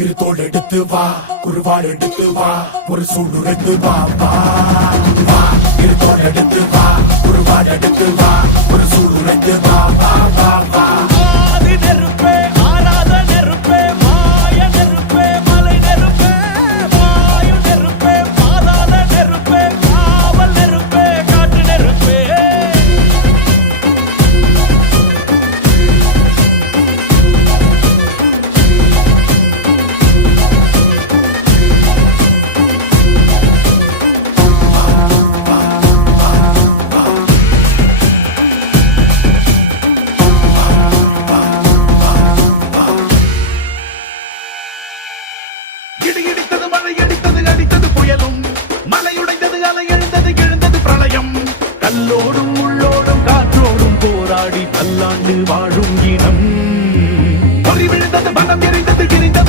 இரு தோள் எடுத்து வா குருவாள் எடுத்து வா ஒரு சூளுரைத்து வா வா வா இரு தோள் எடுத்து வா குருவாள் எடுத்து வா ஒரு சூளுரைத்து வா வா வா வா ஆதி நெருப்பே ஆராத நெருப்பே மாய நெருப்பே மலை நெருப்பே வாயு நெருப்பே பாதாள நெருப்பே காவல் நெருப்பே காற்று நெருப்பே இடி இடித்தது மழை அடித்தது அடித்தது புயலும் மலையுடைந்தது அலை எழுந்தது எழுந்தது பிரளயம் கல்லோடும் உள்ளோடும் காற்றோடும் போராடி பல்லாண்டு வாழும் இனம் பொறி விழுந்தது மனம் எரிந்தது கிரிந்தது